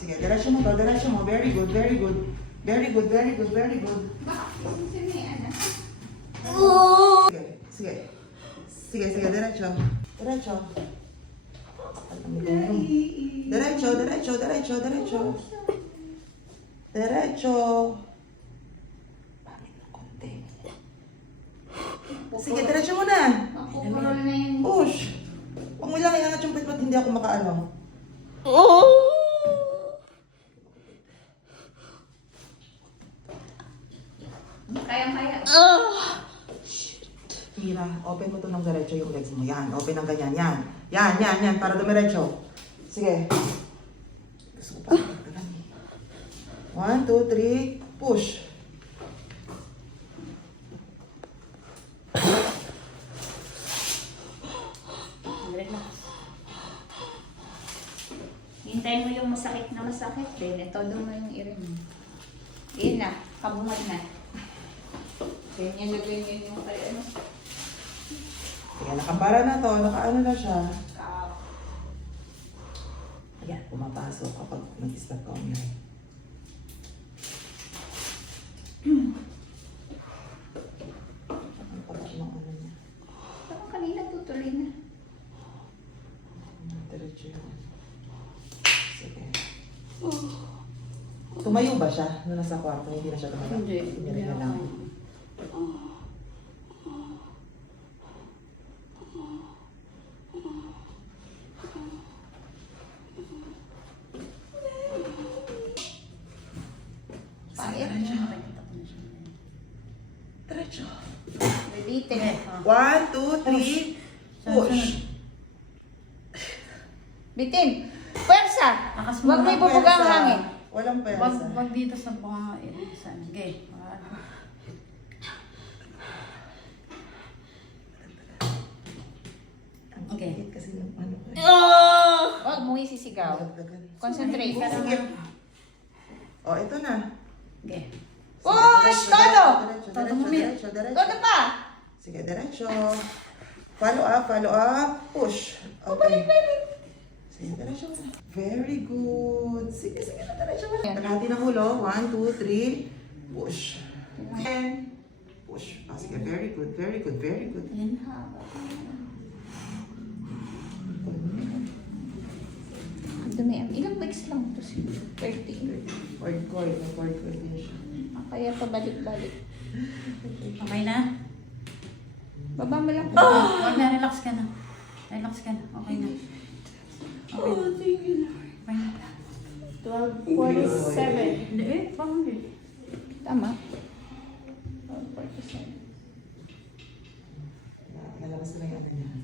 Sige, diretso mo to, diretso mo. Very good, very good. Very good, very good, very good. Sige, sige. Sige, sige, diretso. Diretso. Diretso, diretso, diretso, diretso. Diretso. Pangit na konti. Sige, diretso mo na. Makukulol na yan. Push. Huwag mo lang iangat yung pit hindi ako makaano. Kayang-kaya. Mira, open mo to ng diretso yung legs mo. Yan, open ng ganyan. Yan. Yan, yan, yan. Para dumiretso. Sige. Gusto ko pa. 1, 2, 3. Push. Hintayin mo yung masakit na masakit. Todo mo yung irin mo. Yun na. Kabungad na. Ganyan na ganyan yung kaya ano. Sige, nakapara na to. Nakaano na siya. Ayan, pumapasok kapag nag-stop ka umiray. Ang pala ng ano niya. Parang kanina tutuloy na. Diretso yun. Sige. Tumayo ba siya nung nasa kwarto? Hindi na siya tumayo? Hindi na lang. Pangit. Diretso. Bibitin. 1, 2, 3. Push. Bitin. Pwersa. Akas mo Huwag may Walang bubugang pwersa. hangin. Walang Wag, pwersa. wag dito sa bunga. Sige. Ang Okay. sakit kasi ng ano ko eh. Huwag mo isisigaw. Concentrate. Sige. O, ito na. Okay. Push! Todo! Diretso, diretso, diretso. Todo pa! Sige, diretso. Follow up, push. Okay. Sige, diretso. Very good. Sige, sige na, diretso mo. Kalahati ng ulo. 1, 2, 3. Push. And push. Ah, sige, very good, very good, very good. Ayan. Dumi. Ilang weeks lang ito si 30. Cord cord, may cord cord din siya. Kaya pabalik-balik. Okay na? Baba mo lang. Wag na, relax ka na. Relax ka na. Okay na. Okay. Okay na. 12:47. Hindi eh, parang hindi. Tama. 12:47. Nalabas ko na yung ano niya.